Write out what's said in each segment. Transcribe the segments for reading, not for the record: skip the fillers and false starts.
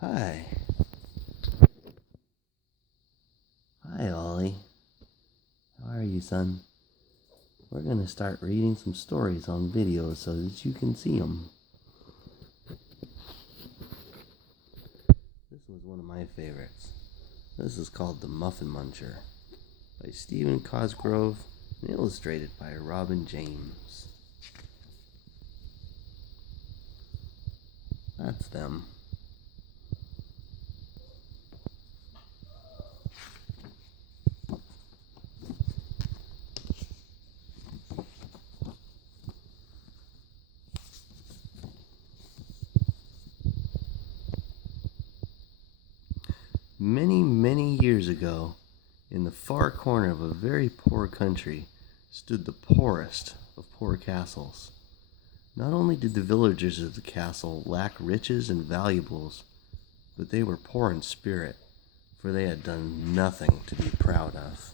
Hi. Hi, Ollie. How are you, son? We're going to start reading some stories on video so that you can see them. This was one of my favorites. This is called The Muffin Muncher by Stephen Cosgrove and illustrated by Robin James. That's them. Many, many years ago, in the far corner of a very poor country, stood the poorest of poor castles. Not only did the villagers of the castle lack riches and valuables, but they were poor in spirit, for they had done nothing to be proud of.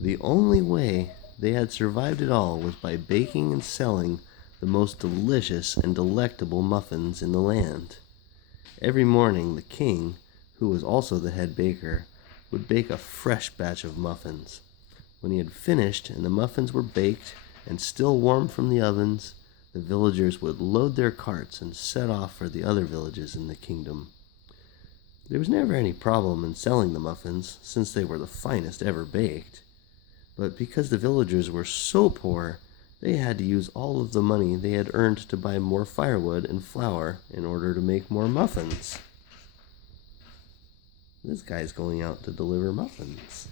The only way they had survived at all was by baking and selling the most delicious and delectable muffins in the land. Every morning the king, who was also the head baker, would bake a fresh batch of muffins. When he had finished and the muffins were baked and still warm from the ovens, the villagers would load their carts and set off for the other villages in the kingdom. There was never any problem in selling the muffins, since they were the finest ever baked. But because the villagers were so poor, they had to use all of the money they had earned to buy more firewood and flour in order to make more muffins. This guy's going out to deliver muffins.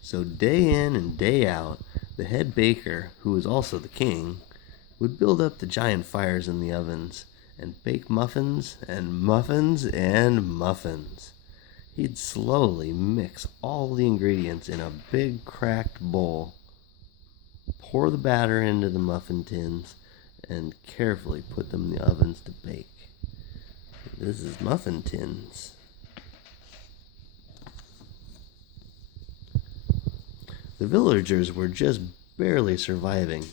So day in and day out, the head baker, who was also the king, would build up the giant fires in the ovens and bake muffins and muffins and muffins. He'd slowly mix all the ingredients in a big cracked bowl, pour the batter into the muffin tins, and carefully put them in the ovens to bake. This is muffin tins. The villagers were just barely surviving.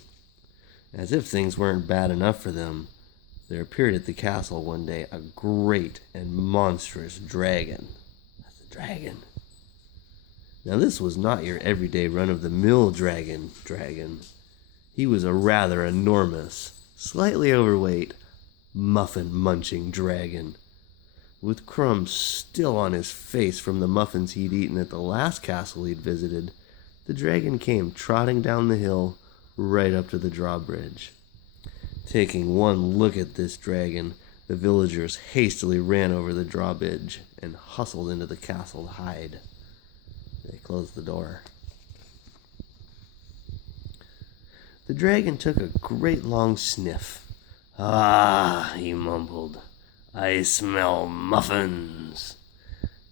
As if things weren't bad enough for them, there appeared at the castle one day a great and monstrous dragon. Dragon. Now this was not your everyday run-of-the-mill dragon. He was a rather enormous, slightly overweight, muffin-munching dragon. With crumbs still on his face from the muffins he'd eaten at the last castle he'd visited, the dragon came trotting down the hill right up to the drawbridge. Taking one look at this dragon, the villagers hastily ran over the drawbridge and hustled into the castle to hide. They closed the door. The dragon took a great long sniff. "Ah," he mumbled, "I smell muffins."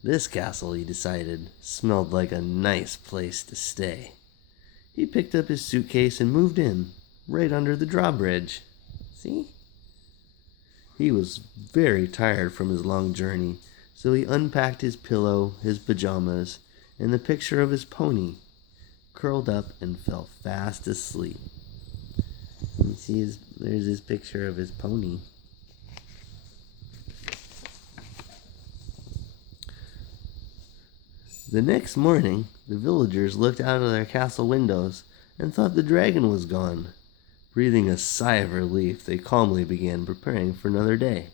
This castle, he decided, smelled like a nice place to stay. He picked up his suitcase and moved in, right under the drawbridge. See? He was very tired from his long journey, so he unpacked his pillow, his pajamas, and the picture of his pony, curled up and fell fast asleep. You see, there's his picture of his pony. The next morning, the villagers looked out of their castle windows and thought the dragon was gone. Breathing a sigh of relief, they calmly began preparing for another day.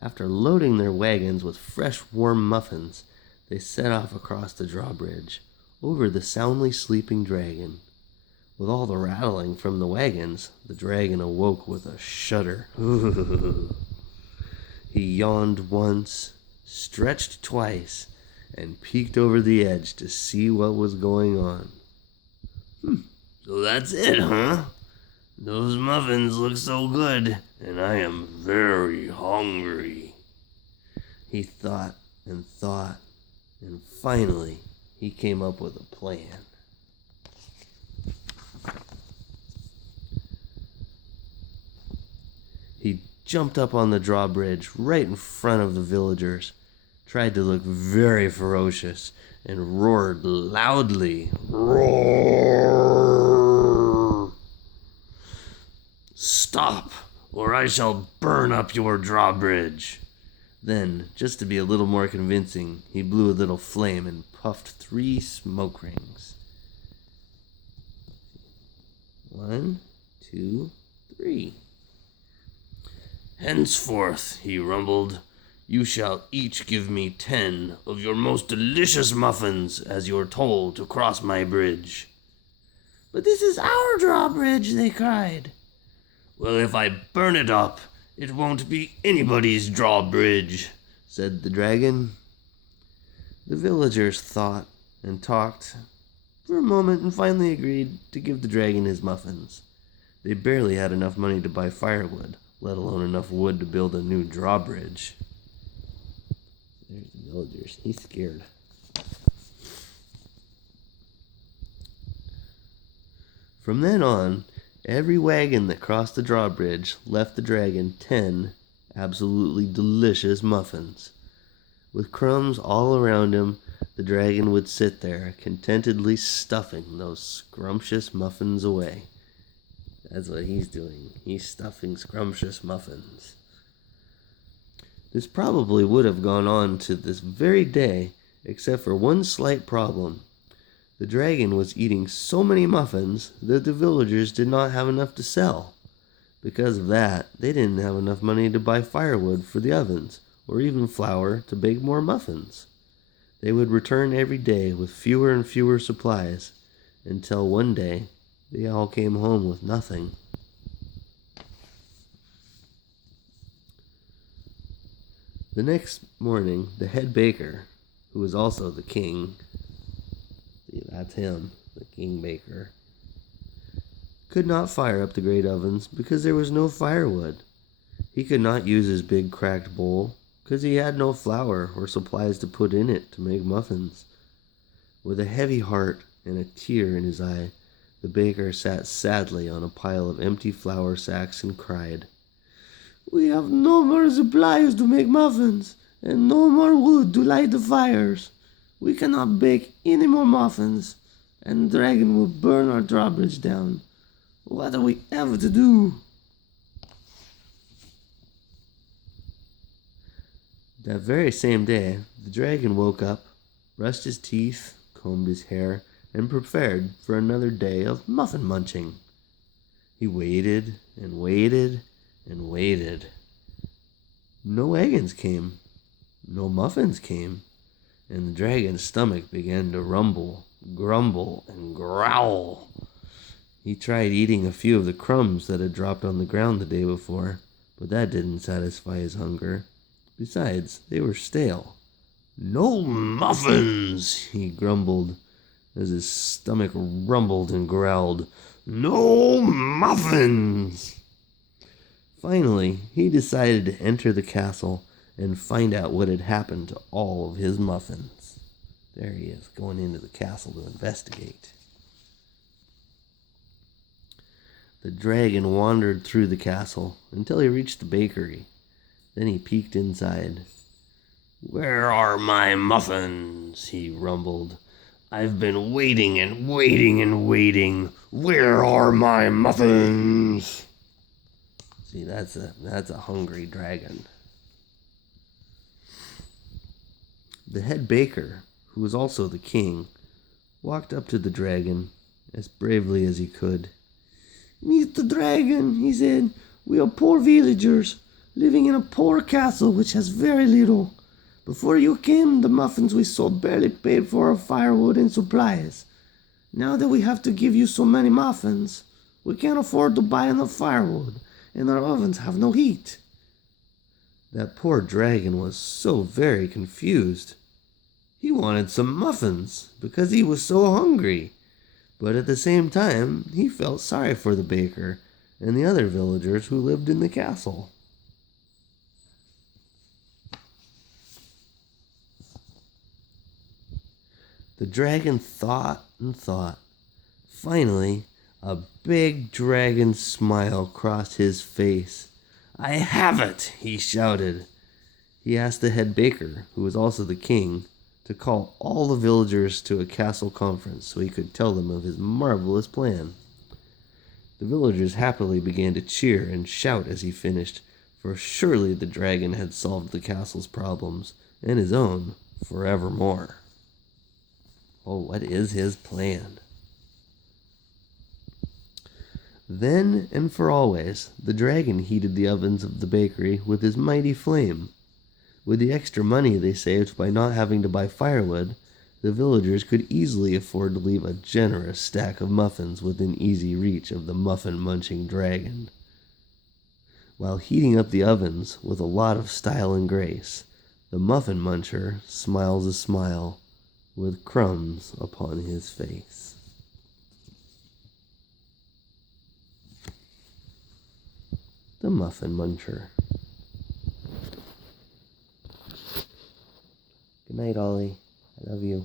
After loading their wagons with fresh, warm muffins, they set off across the drawbridge, over the soundly sleeping dragon. With all the rattling from the wagons, the dragon awoke with a shudder. He yawned once, stretched twice, and peeked over the edge to see what was going on. So that's it, huh? Those muffins look so good, and I am very hungry. He thought, and finally he came up with a plan. He jumped up on the drawbridge right in front of the villagers, tried to look very ferocious, and roared loudly. Roar! or I shall burn up your drawbridge." Then, just to be a little more convincing, he blew a little flame and puffed 3 smoke rings. 1, 2, 3. "Henceforth," he rumbled, "you shall each give me 10 of your most delicious muffins as your toll to cross my bridge." "But this is our drawbridge," they cried. "Well, if I burn it up, it won't be anybody's drawbridge," said the dragon. The villagers thought and talked for a moment and finally agreed to give the dragon his muffins. They barely had enough money to buy firewood, let alone enough wood to build a new drawbridge. There's the villagers. He's scared. From then on, every wagon that crossed the drawbridge left the dragon 10 absolutely delicious muffins. With crumbs all around him, the dragon would sit there, contentedly stuffing those scrumptious muffins away. That's what he's doing. He's stuffing scrumptious muffins. This probably would have gone on to this very day, except for one slight problem. The dragon was eating so many muffins that the villagers did not have enough to sell. Because of that, they didn't have enough money to buy firewood for the ovens, or even flour to bake more muffins. They would return every day with fewer and fewer supplies, until one day they all came home with nothing. The next morning, the head baker, who was also the king, that's him, the king baker, could not fire up the great ovens because there was no firewood. He could not use his big cracked bowl because he had no flour or supplies to put in it to make muffins. With a heavy heart and a tear in his eye, the baker sat sadly on a pile of empty flour sacks and cried, "We have no more supplies to make muffins, and no more wood to light the fires. We cannot bake any more muffins, and the dragon will burn our drawbridge down. What are we ever to do?" That very same day, the dragon woke up, brushed his teeth, combed his hair, and prepared for another day of muffin munching. He waited and waited and waited. No wagons came, no muffins came, and the dragon's stomach began to rumble, grumble, and growl. He tried eating a few of the crumbs that had dropped on the ground the day before, but that didn't satisfy his hunger. Besides, they were stale. "No muffins," he grumbled, as his stomach rumbled and growled. "No muffins!" Finally, he decided to enter the castle and find out what had happened to all of his muffins. There he is, going into the castle to investigate. The dragon wandered through the castle until he reached the bakery. Then he peeked inside. "Where are my muffins?" he rumbled. "I've been waiting and waiting and waiting. Where are my muffins?" See, that's a hungry dragon. The head baker, who was also the king, walked up to the dragon as bravely as he could. "Mr. Dragon," he said, "we are poor villagers, living in a poor castle which has very little. Before you came, the muffins we sold barely paid for our firewood and supplies. Now that we have to give you so many muffins, we can't afford to buy enough firewood, and our ovens have no heat." That poor dragon was so very confused. He wanted some muffins because he was so hungry, but at the same time, he felt sorry for the baker and the other villagers who lived in the castle. The dragon thought and thought. Finally, a big dragon smile crossed his face. "I have it!" he shouted. He asked the head baker, who was also the king, to call all the villagers to a castle conference so he could tell them of his marvelous plan. The villagers happily began to cheer and shout as he finished, for surely the dragon had solved the castle's problems, and his own, forevermore. Oh, what is his plan? Then and for always, the dragon heated the ovens of the bakery with his mighty flame. With the extra money they saved by not having to buy firewood, the villagers could easily afford to leave a generous stack of muffins within easy reach of the muffin-munching dragon. While heating up the ovens with a lot of style and grace, the muffin muncher smiles a smile with crumbs upon his face. The Muffin Muncher. Good night, Ollie. I love you.